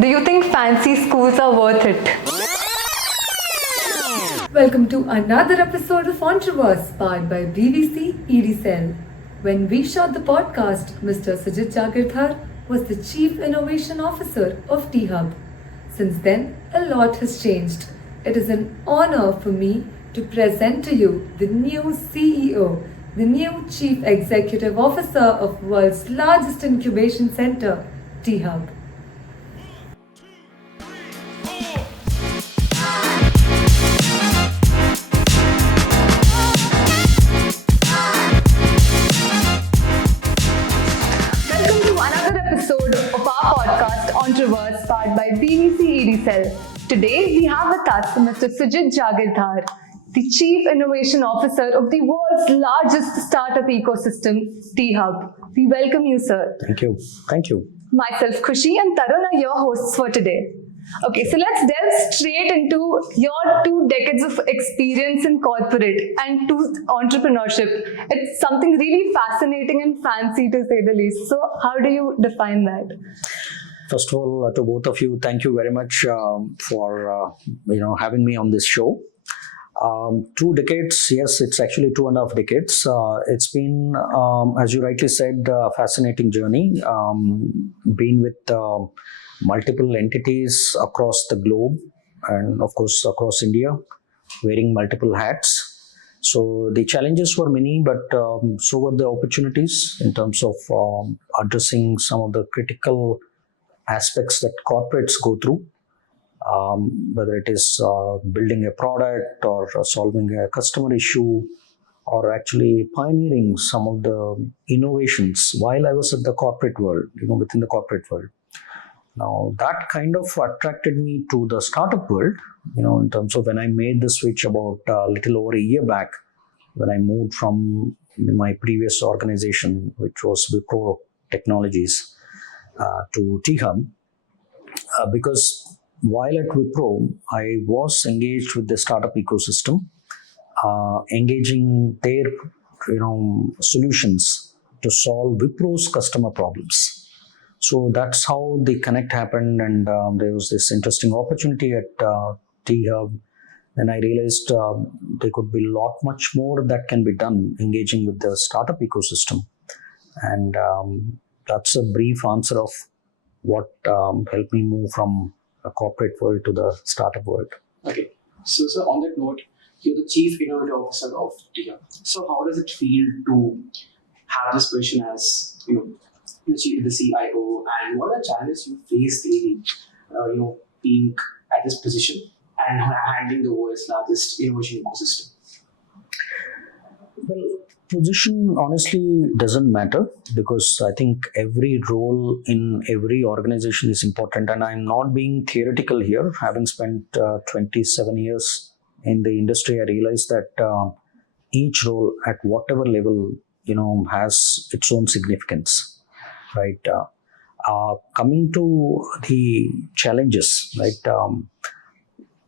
Do you think fancy schools are worth it? Welcome to another episode of Entreverse powered by BBC EDCell. When we shot the podcast, Mr. Sujit jagirdar was the Chief Innovation Officer of T-Hub. Since then, a lot has changed. It is an honor for me to present to you the new CEO, the new Chief Executive Officer of world's largest incubation center, T-Hub. Welcome to another episode of our podcast, Entreverse, powered by BBC EDCell. Today, we have with us Mr. Sujit jagirdar, the Chief Innovation Officer of the world's largest startup ecosystem, T-Hub. We welcome you, sir. Thank you. Thank you. Myself, Khushi, and Tarun are your hosts for today. Okay, so let's delve straight into your 2 decades of experience in corporate and to entrepreneurship. It's something really fascinating and fancy to say the least. So, how do you define that? First of all, to both of you, thank you very much for having me on this show. 2 decades, yes, it's actually 2.5 decades. It's been, as you rightly said, a fascinating journey. Been with multiple entities across the globe and, of course, across India, wearing multiple hats. So the challenges were many, but so were the opportunities in terms of addressing some of the critical aspects that corporates go through. Whether it is building a product or solving a customer issue or actually pioneering some of the innovations while I was at the corporate world, within the corporate world. Now, that kind of attracted me to the startup world, in terms of when I made the switch about a little over a year back, when I moved from my previous organization, which was Wipro Technologies, to T-Hub, because while at Wipro, I was engaged with the startup ecosystem, engaging their solutions to solve Wipro's customer problems. So that's how the connect happened, and there was this interesting opportunity at T-Hub. And I realized there could be a lot much more that can be done engaging with the startup ecosystem. And that's a brief answer of what helped me move from a corporate world to the startup world. Okay. So on that note, you're the Chief Innovative Officer of T-Hub. So how does it feel to have this position as, the CIO, and what are the challenges you face daily, being at this position and handling the world's largest innovation ecosystem? Well, position honestly doesn't matter, because I think every role in every organization is important, and I'm not being theoretical here. Having spent 27 years in the industry, I realized that each role at whatever level has its own significance, right? Coming to the challenges, right?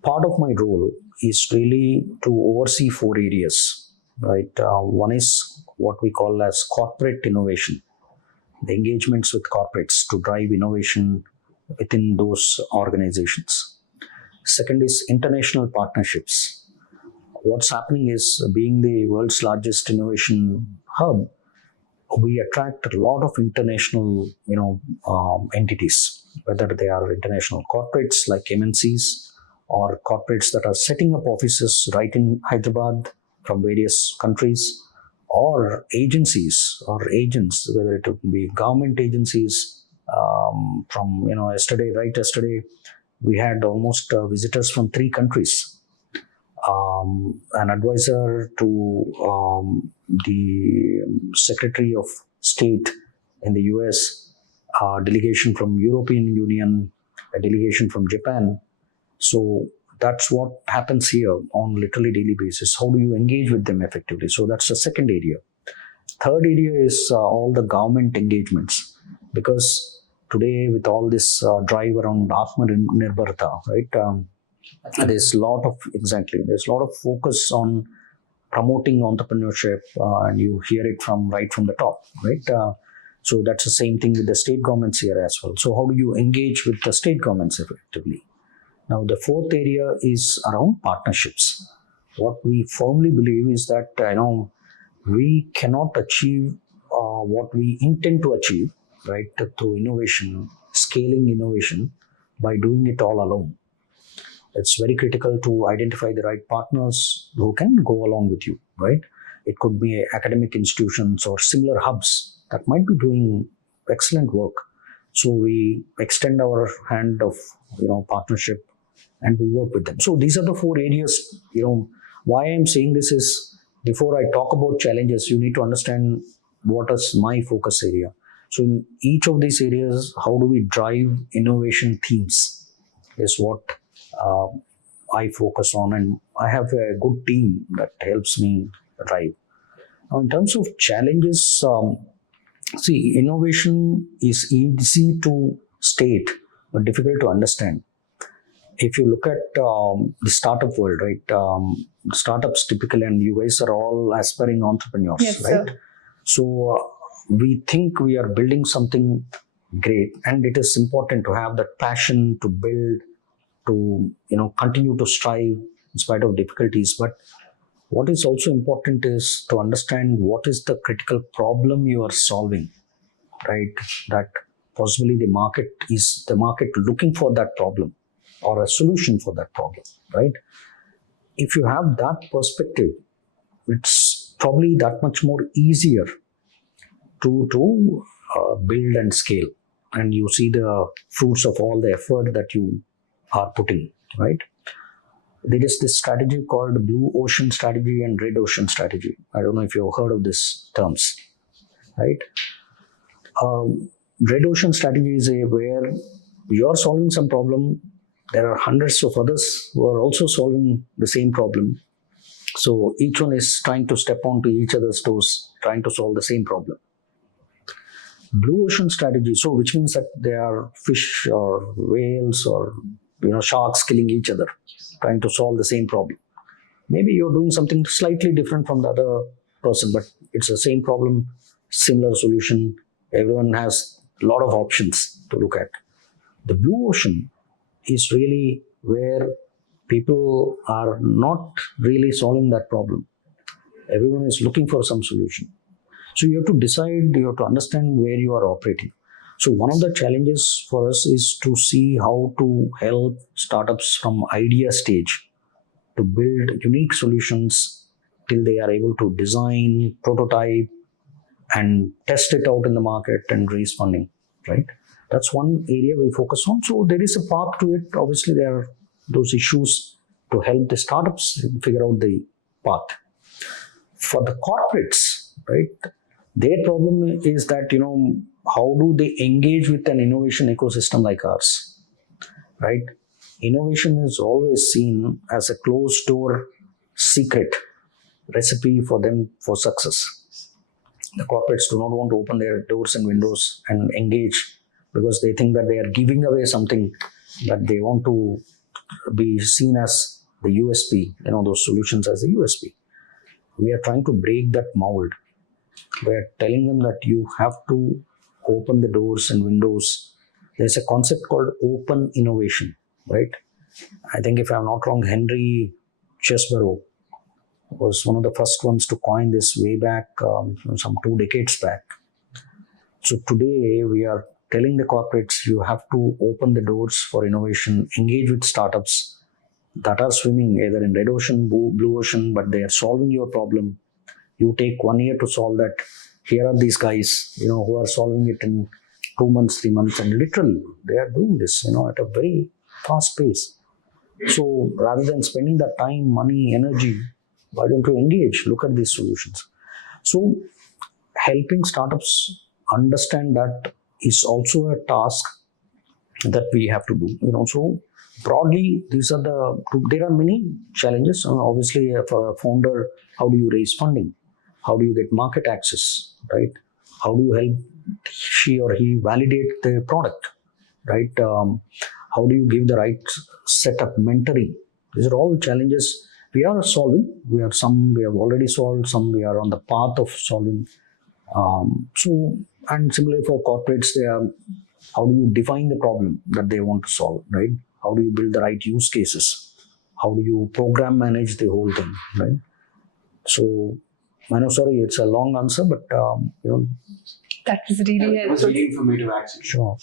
Part of my role is really to oversee 4 areas, right? One is what we call as corporate innovation, the engagements with corporates to drive innovation within those organizations. Second is international partnerships. What's happening is, being the world's largest innovation hub, we attract a lot of international, entities, whether they are international corporates like MNCs or corporates that are setting up offices right in Hyderabad from various countries, or agencies or agents, whether it would be government agencies. From yesterday, we had almost visitors from 3 countries. An advisor to the Secretary of State in the US, a delegation from European Union, a delegation from Japan. So that's what happens here on literally daily basis. How do you engage with them effectively? So that's the second area. Third area is all the government engagements, because today with all this drive around Atmanirbharta, right? There's a lot of focus on promoting entrepreneurship, and you hear it right from the top, right? So that's the same thing with the state governments here as well. So how do you engage with the state governments effectively? Now, the fourth area is around partnerships. What we firmly believe is that we cannot achieve what we intend to achieve, right, through innovation, scaling innovation, by doing it all alone. It's very critical to identify the right partners who can go along with you, right? It could be academic institutions or similar hubs that might be doing excellent work. So we extend our hand of partnership and we work with them. So these are the four areas. Why I'm saying this is, before I talk about challenges, you need to understand what is my focus area. So in each of these areas, how do we drive innovation themes is what I focus on, and I have a good team that helps me drive. Now, in terms of challenges, see, innovation is easy to state but difficult to understand. If you look at the startup world, right? Startups typically, and you guys are all aspiring entrepreneurs, Yes, right? sir. So we think we are building something great, and it is important to have that passion to build, to continue to strive in spite of difficulties. But what is also important is to understand what is the critical problem you are solving, right? That possibly the market looking for that problem or a solution for that problem, right? If you have that perspective, it's probably that much more easier to build and scale, and you see the fruits of all the effort that you are putting, right? There is this strategy called blue ocean strategy and red ocean strategy. I don't know if you've heard of these terms, right? Red ocean strategy is where you're solving some problem. There are hundreds of others who are also solving the same problem. So each one is trying to step onto each other's toes, trying to solve the same problem. Blue ocean strategy, so which means that there are fish or whales or sharks killing each other, trying to solve the same problem. Maybe you're doing something slightly different from the other person, but it's the same problem, similar solution. Everyone has a lot of options to look at. The blue ocean is really where people are not really solving that problem. Everyone is looking for some solution. So you have to decide, you have to understand where you are operating. So one of the challenges for us is to see how to help startups from idea stage to build unique solutions till they are able to design, prototype, and test it out in the market and raise funding, right? That's one area we focus on. So there is a path to it. Obviously, there are those issues to help the startups figure out the path. For the corporates, right, their problem is that, how do they engage with an innovation ecosystem like ours, right? Innovation is always seen as a closed door secret recipe for them for success. The corporates do not want to open their doors and windows and engage because they think that they are giving away something that they want to be seen as the USP, those solutions as the USP. We are trying to break that mold. We are telling them that you have to open the doors and windows. There's a concept called open innovation, right? I think if I'm not wrong, Henry Chesbrough was one of the first ones to coin this way back, some 2 decades back. So today we are telling the corporates, you have to open the doors for innovation, engage with startups that are swimming either in red ocean, blue ocean, but they are solving your problem. You take 1 year to solve that. Here are these guys, who are solving it in 2 months, 3 months, and literally they are doing this, at a very fast pace. So rather than spending that time, money, energy, why don't you engage? Look at these solutions. So helping startups understand that is also a task that we have to do. So broadly, there are many challenges. Obviously, for a founder, how do you raise funding? How do you get market access, right? How do you help she or he validate the product, right? How do you give the right setup, mentoring? These are all challenges we are solving. We have already solved, some we are on the path of solving. So And similarly for corporates, they are, how do you define the problem that they want to solve, right? How do you build the right use cases? How do you program manage the whole thing, right? So, I know, sorry, it's a long answer, but That was really It was helpful. really informative, actually. sure.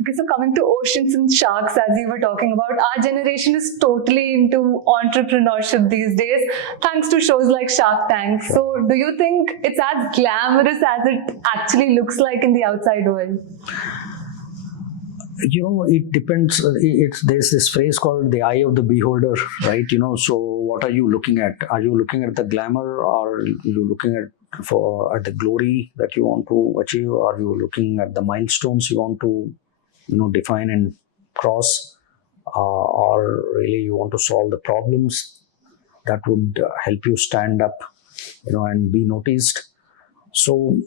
Okay, so coming to oceans and sharks, as you were talking about, our generation is totally into entrepreneurship these days, thanks to shows like Shark Tank. So, do you think it's as glamorous as it actually looks like in the outside world? It depends. There's this phrase called the eye of the beholder, right? So what are you looking at? Are you looking at the glamour, or are you looking at the glory that you want to achieve? Are you looking at the milestones you want to define and cross, or really you want to solve the problems that would help you stand up, and be noticed? So,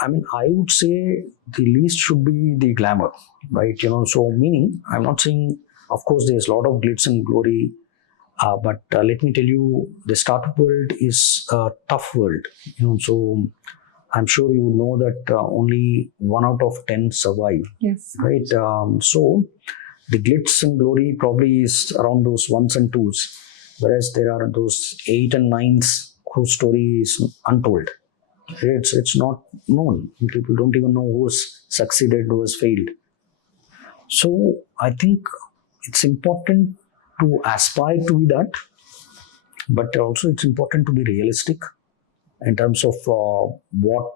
I would say the least should be the glamour, right? So meaning, I'm not saying, of course, there's a lot of glitz and glory, but let me tell you, the startup world is a tough world, so I'm sure you know that only 1 out of 10 survive, Yes. right? So the glitz and glory probably is around those ones and twos, whereas there are those 8 and 9s whose story is untold. It's not known. People don't even know who's succeeded, who has failed. So I think it's important to aspire to be that, but also it's important to be realistic in terms of what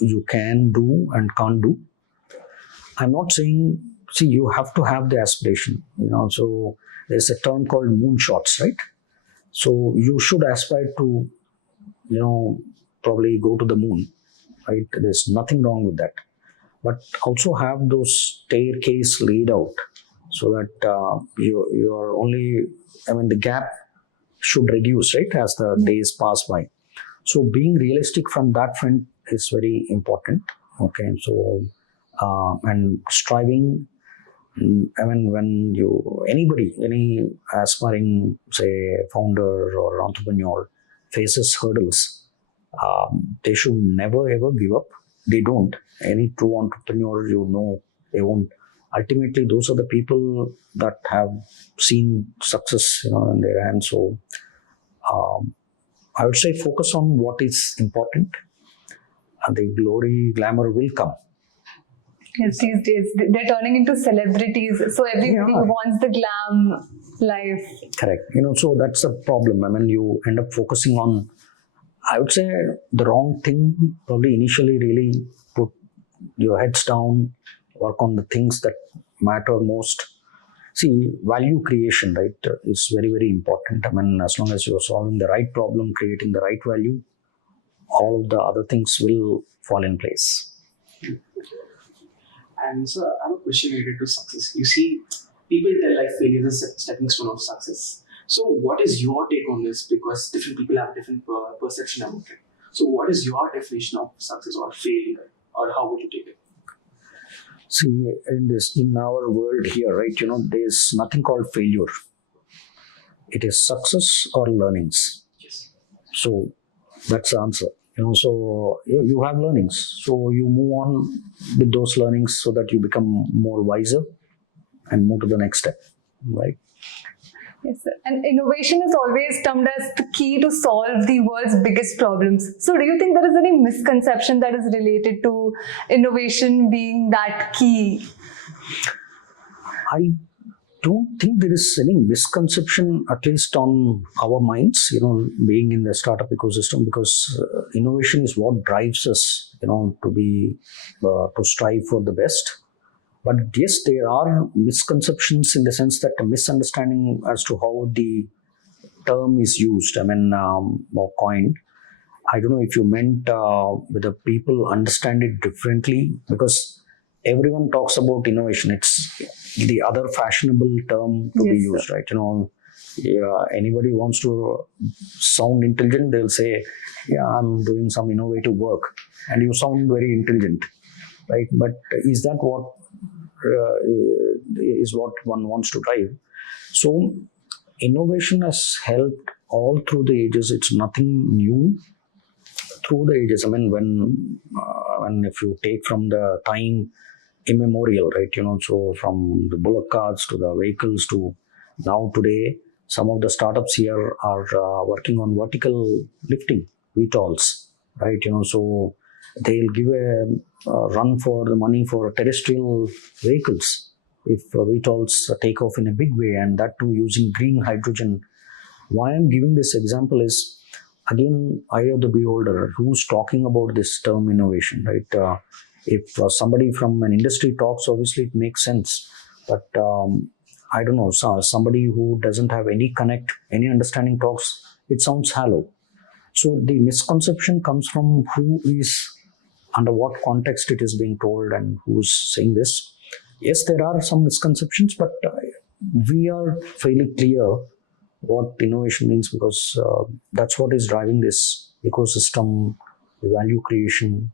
you can do and can't do. I'm not saying, see, you have to have the aspiration, so there's a term called moonshots, right? So you should aspire to, probably go to the moon, right? There's nothing wrong with that. But also have those staircase laid out so that you are only, the gap should reduce, right, as the days pass by. So being realistic from that front is very important. Okay, so and striving. When any aspiring, say, founder or entrepreneur faces hurdles, they should never ever give up. They don't. Any true entrepreneur, they won't. Ultimately, those are the people that have seen success, in their hands. So, I would say focus on what is important, and the glamour will come. Yes, these days they're turning into celebrities, so everybody Yeah. wants the glam life. Correct. So that's the problem. You end up focusing on, I would say, the wrong thing. Probably initially, really put your heads down, work on the things that matter most. See, value creation, right, is very, very important. as long as you're solving the right problem, creating the right value, all of the other things will fall in place. And so I have a question related to success. You see, people tell like failure is a stepping stone of success. So what is your take on this? Because different people have different perception about it. So what is your definition of success or failure, or how would you take it? See, in our world here, right, there's nothing called failure. It is success or learnings. Yes. So that's the answer. So you have learnings. So you move on with those learnings so that you become more wiser and move to the next step, right? Yes, sir. And innovation is always termed as the key to solve the world's biggest problems. So, do you think there is any misconception that is related to innovation being that key? I don't think there is any misconception, at least on our minds, being in the startup ecosystem, because innovation is what drives us, to strive for the best. But yes, there are misconceptions in the sense that a misunderstanding as to how the term is used, or coined. I don't know if you meant whether people understand it differently, because everyone talks about innovation. It's the other fashionable term to be Yes, used, right? Anybody wants to sound intelligent, they'll say, yeah, I'm doing some innovative work. And you sound very intelligent, right? But is that what one wants to drive? So innovation has helped all through the ages. It's nothing new. through the ages. I mean, when if you take from the time immemorial, right? So from the bullock carts to the vehicles to now today, some of the startups here are working on vertical lifting VTOLs, right? So they'll give a run for the money for terrestrial vehicles if VTOLs take off in a big way, and that too using green hydrogen. Why I'm giving this example is, again, eye of the beholder, who's talking about this term innovation, right? If somebody from an industry talks, obviously it makes sense. But I don't know, somebody who doesn't have any connect, any understanding talks, it sounds hollow. So the misconception comes from who is, under what context it is being told, and who's saying this. Yes, there are some misconceptions, but we are fairly clear what innovation means, because that's what is driving this ecosystem, the value creation,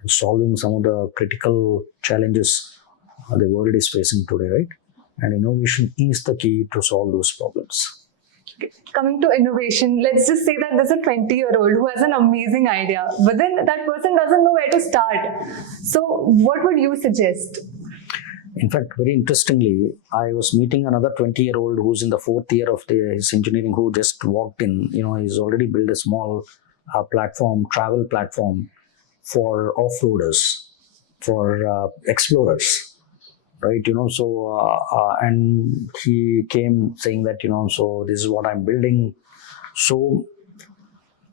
and solving some of the critical challenges the world is facing today, right? And innovation is the key to solve those problems. Coming to innovation, let's just say that there's a 20-year-old who has an amazing idea, but then that person doesn't know where to start. So what would you suggest? In fact, very interestingly, I was meeting another 20-year-old who's in the fourth year of his engineering, who just walked in. He's already built a small travel platform for off-roaders, for explorers, right? And he came saying that, so this is what I'm building. So,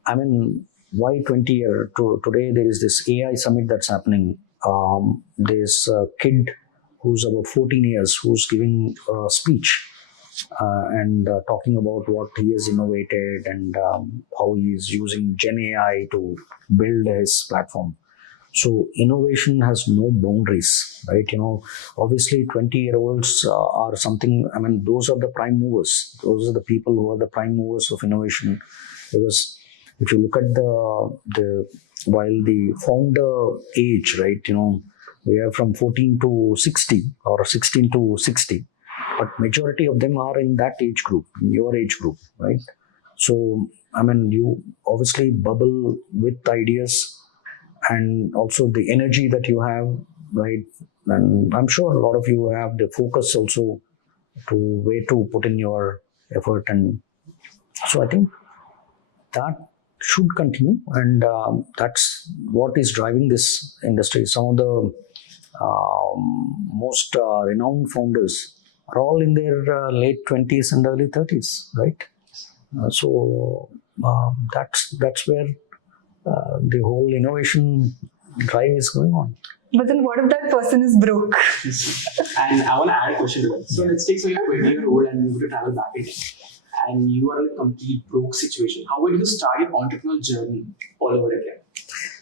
I mean, why 20 years? Today there is this AI summit that's happening. There's a kid who's about 14 years, who's giving a speech and talking about what he has innovated and how he is using Gen AI to build his platform. So innovation has no boundaries, right? Obviously 20-year-olds are something, I mean, those are the prime movers. Those are the people who are the prime movers of innovation. Because if you look at while the founder age, right, we are from 14 to 60 or 16 to 60, but majority of them are in that age group, in your age group, right? So, I mean, you obviously bubble with ideas and also the energy that you have, right? And I'm sure a lot of you have the focus also to where to put in your effort. And so I think that should continue, and that's what is driving this industry. Some of the most renowned founders are all in their late 20s and early 30s, right? So that's where the whole innovation drive is going on. But then what if that person is broke? And I want to add a question to that. So let's take you're 20-year-old and you want to travel back in time, and you are in a complete broke situation. How will you start your entrepreneurial journey all over again?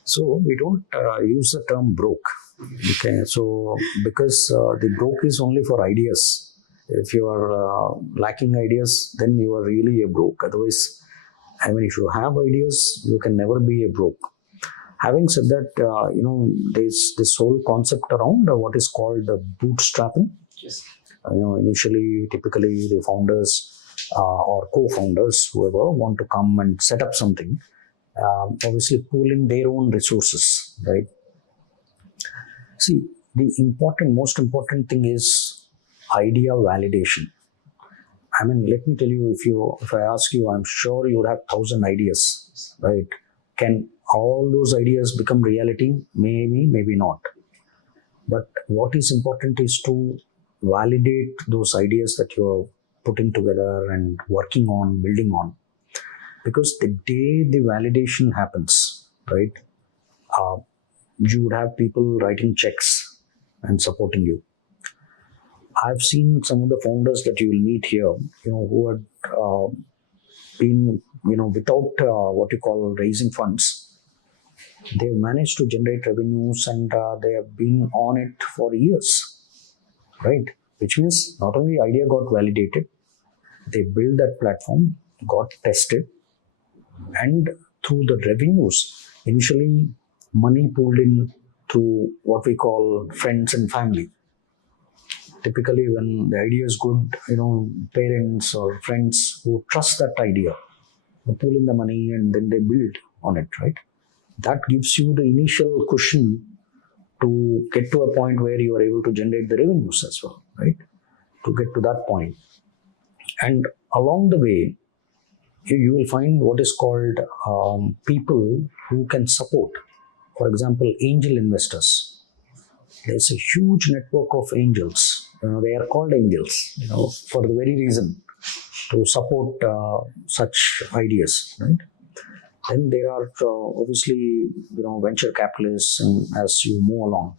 So we don't use the term broke. Okay, so because the broke is only for ideas. If you are lacking ideas, then you are really a broke. Otherwise, I mean, if you have ideas, you can never be a broke. Having said that, there's this whole concept around what is called bootstrapping. Yes. Initially, typically, the founders or co-founders, whoever, want to come and set up something, obviously pool in their own resources, right? See, the most important thing is idea validation. I mean, let me tell you, if I ask you, I'm sure you would have 1,000 ideas, right? Can all those ideas become reality? Maybe, maybe not. But what is important is to validate those ideas that you're putting together and working on, building on. Because the day the validation happens, right, you would have people writing checks and supporting you. I've seen some of the founders that you will meet here, who had been, without what you call raising funds. They've managed to generate revenues, and they have been on it for years, right? Which means not only the idea got validated, they built that platform, got tested, and through the revenues, initially money pulled in through what we call friends and family. Typically, when the idea is good, parents or friends who trust that idea, they pull in the money and then they build on it, right? that gives you the initial cushion to get to a point where you are able to generate the revenues as well, right? To get to that point. And along the way, you will find what is called people who can support. For example, angel investors. There's a huge network of angels. They are called angels, for the very reason to support such ideas, right? Then there are obviously, venture capitalists, and as you move along,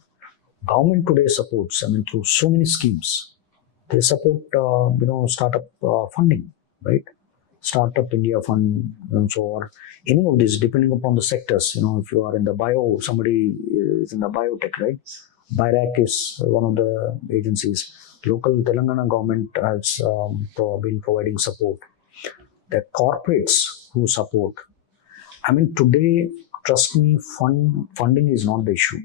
government today supports. Through so many schemes, they support, startup funding, right? Startup India Fund, so or any of these, depending upon the sectors. If you are in the bio, somebody is in the biotech, right? BIRAC is one of the agencies. Local Telangana government has been providing support. The corporates who support. Today, trust me, funding is not the issue.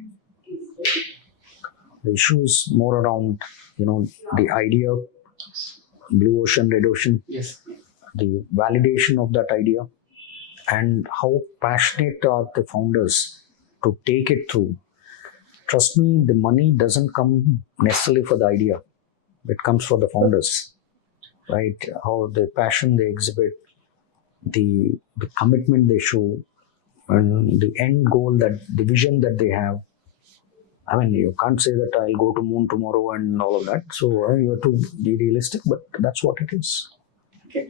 The issue is more around, the idea, blue ocean, red ocean, Yes. the validation of that idea, and how passionate are the founders to take it through. Trust me, the money doesn't come necessarily for the idea. It comes for the founders, right? How the passion they exhibit, the commitment they show, and the end goal, that the vision that they have. You can't say that I'll go to moon tomorrow and all of that. So you have to be realistic, but that's what it is. Okay.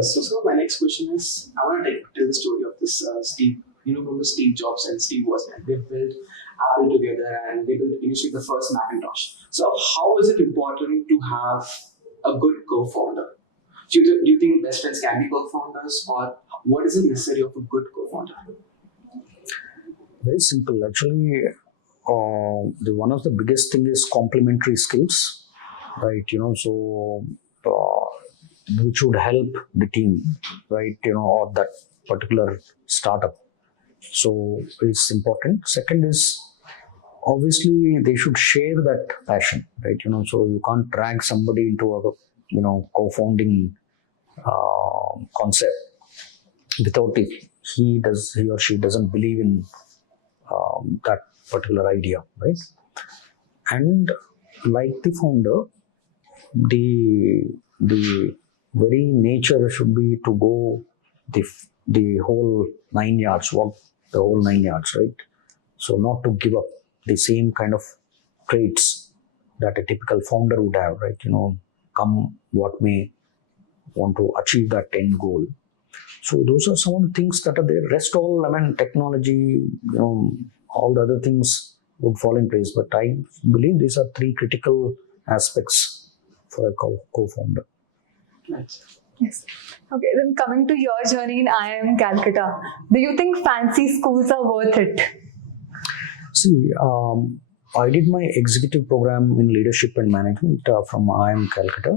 So my next question is, I want to tell the story of this Steve. Remember Steve Jobs and Steve Wozniak? They built Apple together, and they built initially the first Macintosh. So how is it important to have a good co-founder? Do you think best friends can be co-founders, or what is it necessary of a good co-founder? Very simple. Actually, the one of the biggest thing is complementary skills, right? Which would help the team, right? Or that particular startup. So it's important. Second is, obviously they should share that passion, right? So you can't drag somebody into a co-founding concept without if he or she doesn't believe in that particular idea, right? And like the founder, the very nature should be to go the whole 9 yards, walk the whole 9 yards, right? So not to give up the same kind of traits that a typical founder would have, right? Come what may, want to achieve that end goal. So those are some of the things that are there. Rest all, technology, all the other things would fall in place. But I believe these are three critical aspects for a co-founder. Nice. Yes. Okay, then coming to your journey in IIM Calcutta, do you think fancy schools are worth it? See, I did my executive program in leadership and management from IIM Calcutta.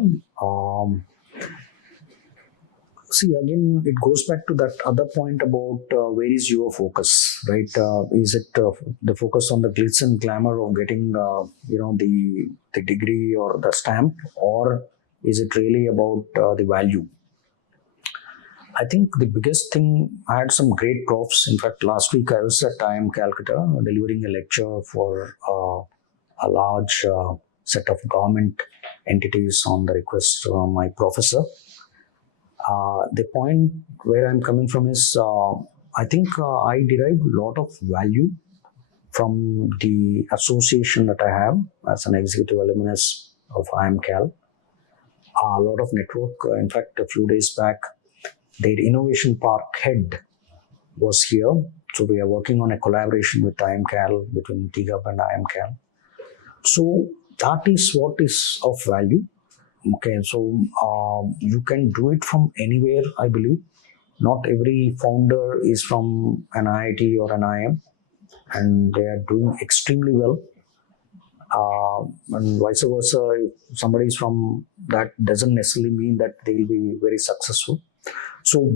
See, again, it goes back to that other point about where is your focus, right? Is it the focus on the glitz and glamour of getting, the degree or the stamp, or is it really about the value? I think the biggest thing, I had some great profs. In fact, last week I was at IIM Calcutta delivering a lecture for a large set of government entities on the request from my professor. The point where I'm coming from is, I think I derive a lot of value from the association that I have as an executive alumnus of IIM Cal. A lot of network. In fact, a few days back, their innovation park head was here. So we are working on a collaboration with IIM Cal, between TGUP and IIM Cal. So that is what is of value. Okay, so you can do it from anywhere, I believe. Not every founder is from an IIT or an IIM, and they are doing extremely well. And vice versa, if somebody is from that, doesn't necessarily mean that they will be very successful. So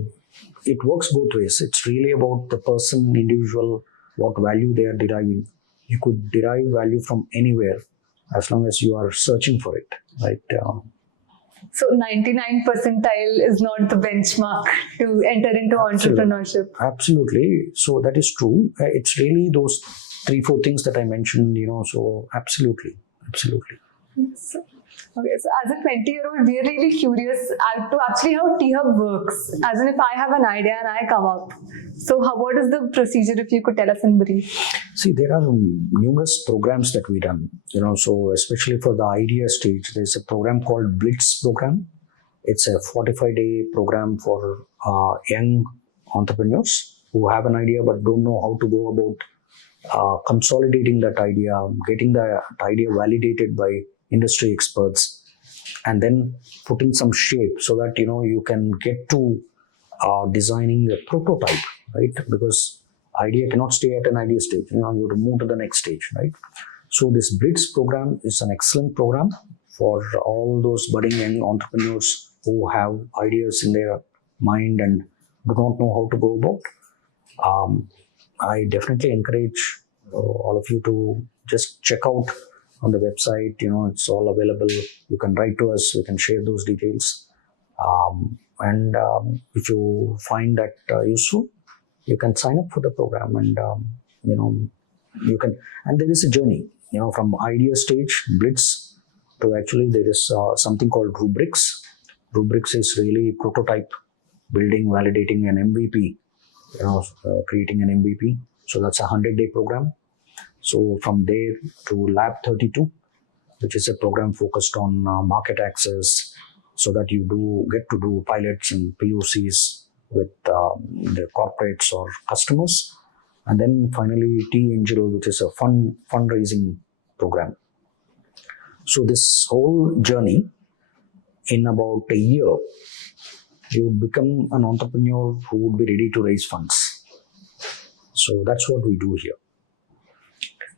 it works both ways. It's really about the person, individual, what value they are deriving. You could derive value from anywhere as long as you are searching for it, right? So 99 percentile is not the benchmark to enter into entrepreneurship. Absolutely. So that is true. It's really those 3-4 things that I mentioned, so absolutely. So, okay, so as a 20-year-old, we are really curious as to actually how T-Hub works. As in, if I have an idea and I come up, so what is the procedure, if you could tell us in brief? See, there are numerous programs that we run, so especially for the idea stage, there's a program called Blitz program. It's a 45-day program for young entrepreneurs who have an idea but don't know how to go about consolidating that idea, getting the idea validated by industry experts, and then putting some shape so that you can get to designing a prototype, right? Because idea cannot stay at an idea stage. You have to move to the next stage, right? So this Blitz program is an excellent program for all those budding young entrepreneurs who have ideas in their mind and do not know how to go about. I definitely encourage all of you to just check out on the website. It's all available. You can write to us. We can share those details. And if you find that useful, you can sign up for the program, and you can. And there is a journey, from idea stage, Blitz, to actually there is something called rubrics. Rubrics is really prototype building, validating an MVP, creating an MVP. So that's a 100-day program. So from there to Lab 32, which is a program focused on market access, so that you get to do pilots and POCs with the corporates or customers. And then finally T-Angel, which is a fundraising program. So this whole journey, in about a year, you become an entrepreneur who would be ready to raise funds. So that's what we do here.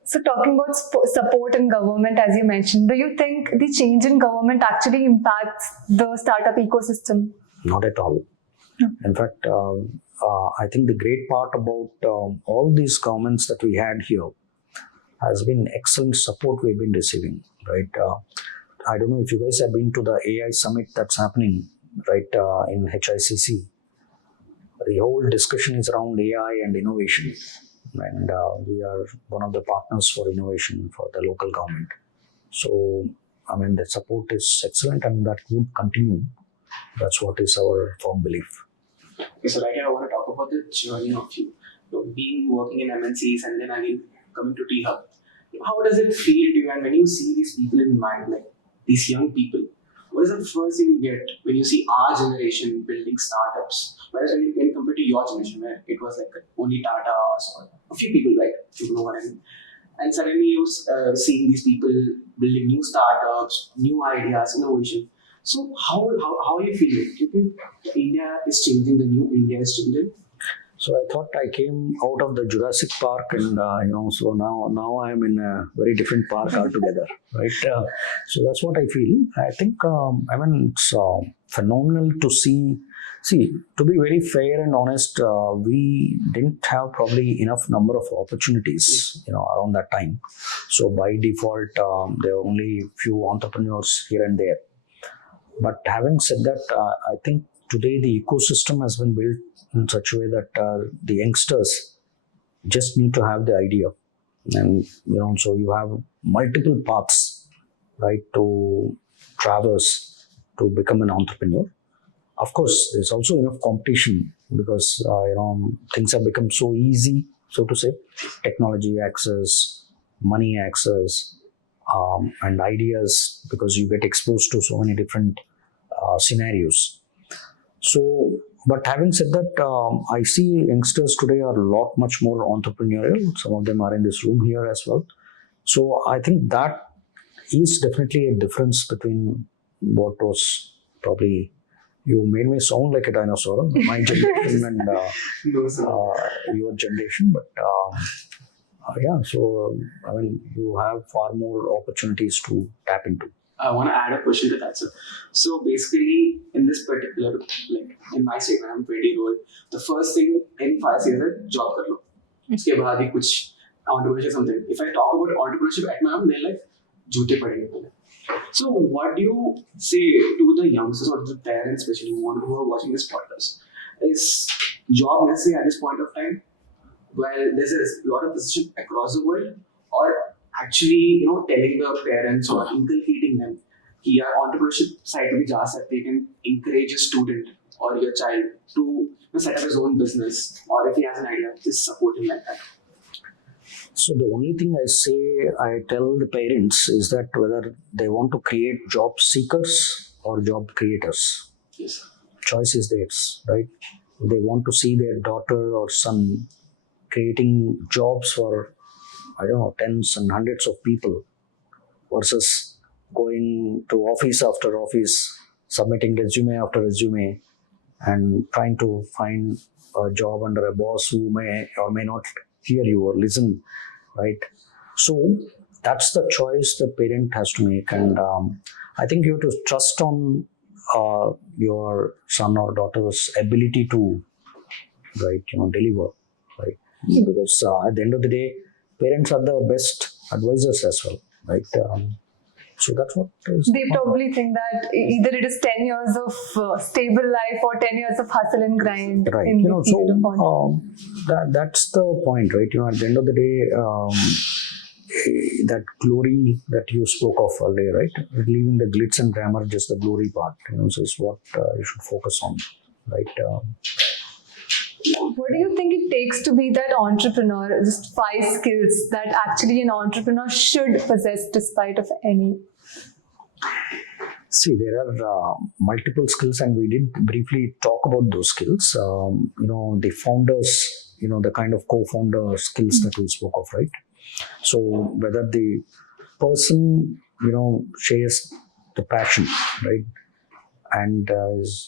So talking about support in government, as you mentioned, do you think the change in government actually impacts the startup ecosystem? Not at all. In fact, I think the great part about all these governments that we had here has been excellent support we've been receiving, right? I don't know if you guys have been to the AI summit that's happening, right, in HICC. The whole discussion is around AI and innovation. And we are one of the partners for innovation for the local government. So, the support is excellent, and that would continue. That's what is our firm belief. Okay, so right here I want to talk about the journey of you. Being working in MNCs and then again coming to T-Hub. How does it feel to you? And when you see these people in mind, like these young people, what is the first thing you get when you see our generation building startups? Whereas when compared to your generation, where it was like only Tata's or a few people, like, you know what I mean? And suddenly you're seeing these people building new startups, new ideas, innovation. So how are you feeling? Do you think India is changing, the new India is changing? So I thought I came out of the Jurassic Park, and so now I'm in a very different park altogether, right? So that's what I feel. I think it's phenomenal to see. See, to be very fair and honest, we didn't have probably enough number of opportunities, around that time. So by default, there were only few entrepreneurs here and there. But having said that, I think today the ecosystem has been built in such a way that the youngsters just need to have the idea, and so you have multiple paths, right, to traverse to become an entrepreneur. Of course, there's also enough competition because things have become so easy, so to say. Technology access, money access, and ideas, because you get exposed to so many different scenarios. So, but having said that, I see youngsters today are a lot much more entrepreneurial. Some of them are in this room here as well. So I think that is definitely a difference between what was probably, you made me sound like a dinosaur, my generation and your generation. But so you have far more opportunities to tap into. I want to add a question to that, sir. So basically, in this particular, like in my statement, I'm 20-year-old. The first thing any father says is job kar lo. Uske baad hi kuch entrepreneurship something. If I talk about entrepreneurship at my own, they're like, joote padenge pehle. So what do you say to to the youngsters or to the parents, especially who are watching this podcast, is job necessary at this point of time? While there's a lot of position across the world, or actually, telling the parents or inculcating them कि यार entrepreneurship side में भी जा सकते, you can encourage a student or your child to set up his own business, or if he has an idea, just support him like that. So the only thing I tell the parents is that whether they want to create job seekers or job creators, Yes. choice is theirs, right? They want to see their daughter or son creating jobs for, I don't know, tens and hundreds of people versus going to office after office, submitting resume after resume, and trying to find a job under a boss who may or may not hear you or listen, right? So that's the choice the parent has to make, and I think you have to trust on your son or daughter's ability to, right, deliver, right? Because at the end of the day, parents are the best advisors as well, right? So that's what is. They probably think that either it is 10 years of stable life or 10 years of hustle and grind. Right. In the field of entrepreneurship. That's the point, right? At the end of the day, that glory that you spoke of earlier, right? Leaving the glitz and glamour, just the glory part, so is what you should focus on, right? What do you think it takes to be that entrepreneur? Just 5 skills that actually an entrepreneur should possess despite of any. See, there are multiple skills, and we did briefly talk about those skills. The founders, the kind of co-founder skills that we spoke of, right? So whether the person, shares the passion, right? And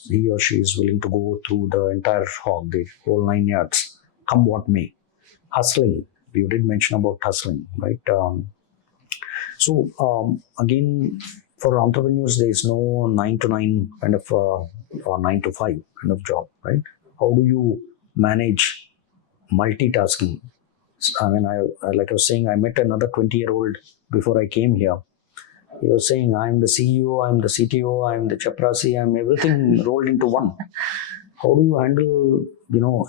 he or she is willing to go through the entire hog, the whole 9 yards, come what may. Hustling, you did mention about hustling, right? Again, for entrepreneurs, there is no 9 to 9 kind of or 9 to 5 kind of job, right? How do you manage multitasking? I mean, like I was saying, I met another 20-year-old before I came here. He was saying, I'm the CEO, I'm the CTO, I'm the chaprasi, I'm everything rolled into one. How do you handle,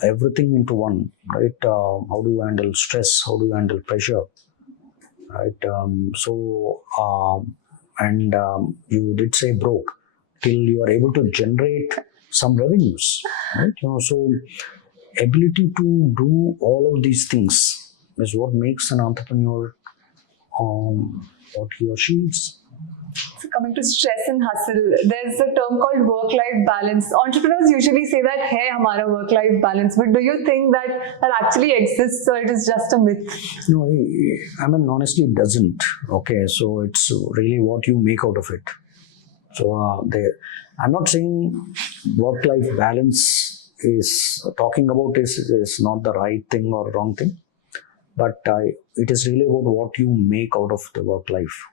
everything into one, right? How do you handle stress? How do you handle pressure, right? You did say broke till you are able to generate some revenues, right? So ability to do all of these things is what makes an entrepreneur what he or she is. So coming to stress and hustle, there's a term called work-life balance. Entrepreneurs usually say that, hey, hamara work-life balance. But do you think that actually exists, or it is just a myth? No, I mean, honestly, it doesn't. Okay, so it's really what you make out of it. So I'm not saying work-life balance is talking about is not the right thing or wrong thing, but it is really about what you make out of the work life,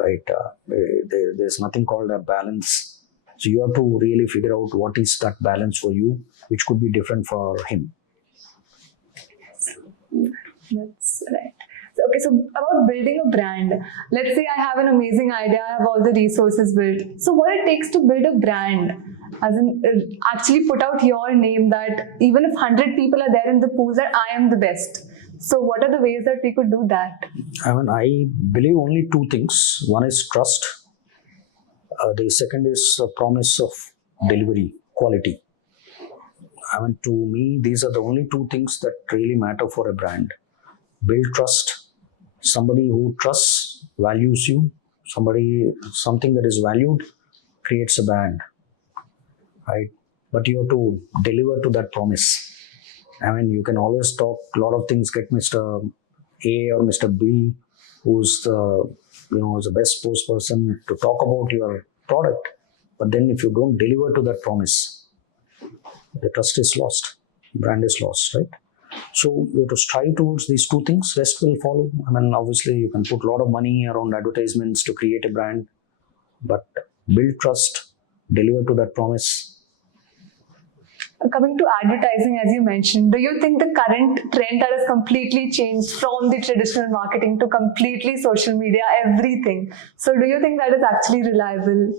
right? There's nothing called a balance. So you have to really figure out what is that balance for you, which could be different for him. That's right. So about building a brand. Let's say I have an amazing idea, I have all the resources built. So what it takes to build a brand, as in actually put out your name, that even if 100 people are there in the pool, that I am the best. So what are the ways that we could do that? I mean, I believe only 2 things. One is trust. The second is a promise of delivery, quality. I mean, to me, these are the only 2 things that really matter for a brand. Build trust. Somebody who trusts, values you. Something that is valued creates a brand, right? But you have to deliver to that promise. I mean, you can always talk a lot of things, get Mr. A or Mr. B, who's the best spokesperson to talk about your product. But then if you don't deliver to that promise, the trust is lost, brand is lost, right? So you have to strive towards these 2 things, rest will follow. I mean, obviously you can put a lot of money around advertisements to create a brand, but build trust, deliver to that promise. Coming to advertising, as you mentioned, do you think the current trend that has completely changed from the traditional marketing to completely social media, everything? So do you think that is actually reliable?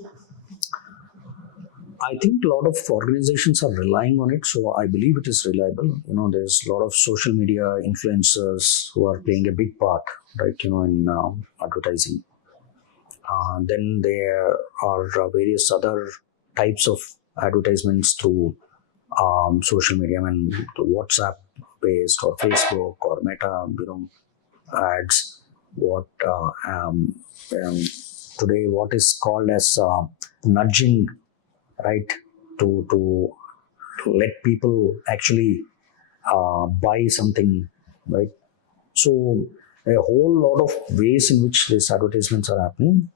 I think a lot of organizations are relying on it, so I believe it is reliable. There's a lot of social media influencers who are playing a big part, right? In advertising. Then there are various other types of advertisements through social media. I mean, the WhatsApp based or Facebook or Meta, ads. What today what is called as nudging, right? To let people actually buy something, right? So a whole lot of ways in which these advertisements are happening.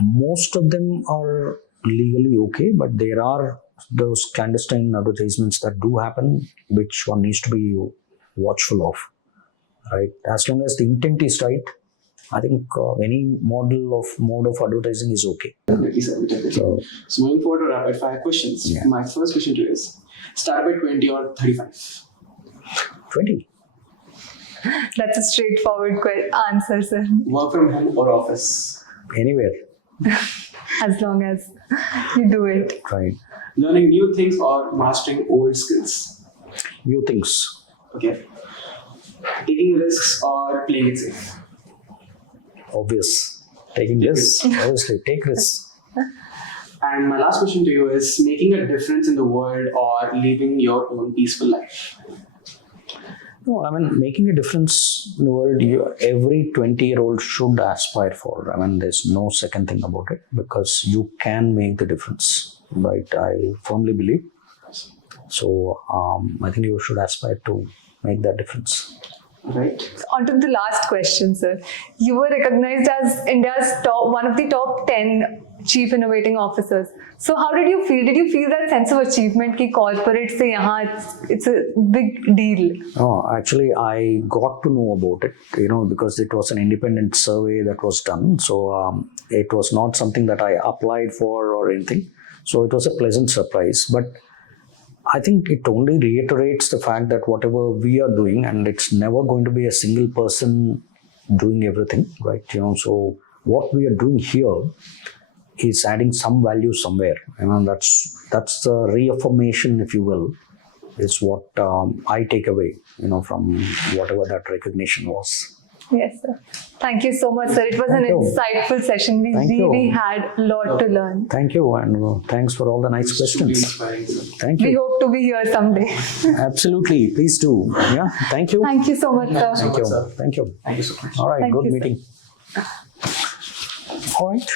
Most of them are legally okay, but there are those clandestine advertisements that do happen, which one needs to be watchful of, right? As long as the intent is right, I think any mode of advertising is okay. Definitely, sir. Definitely. So moving forward to rapid fire questions. Yeah. My first question to you is: start by 20 or 35? 20. That's a straightforward answer, sir. Work from home or office? Anywhere, As long as you do it. right? Learning new things or mastering old skills? New things. Okay. Taking risks or playing it safe? Obvious. Taking risks. Obviously, take risks. And my last question to you is: making a difference in the world or living your own peaceful life? No, I mean, making a difference in the world, every 20-year-old should aspire for. I mean, there's no second thing about it, because you can make the difference, right? I firmly believe. So, I think you should aspire to make that difference. Right. On to the last question, sir. You were recognized as India's one of the top 10 chief innovating officers. So how did you feel? Did you feel that sense of achievement ki corporate se yahan it's a big deal? Oh, actually, I got to know about it, because it was an independent survey that was done. So it was not something that I applied for or anything. So it was a pleasant surprise. But I think it only reiterates the fact that whatever we are doing, and it's never going to be a single person doing everything, right? So what we are doing here is adding some value somewhere. That's the reaffirmation, if you will, is what I take away, from whatever that recognition was. Yes, sir. Thank you so much, sir. It was an insightful session. We really had a lot to learn. Thank you, and thanks for all the nice questions. Inspiring, sir. Thank We you. hope to be here someday. Absolutely, please do. Yeah, thank you. Thank you so much, sir. Thank you. sir. Thank you. Thank you so much. All right, Thank good you, sir. meeting. All right.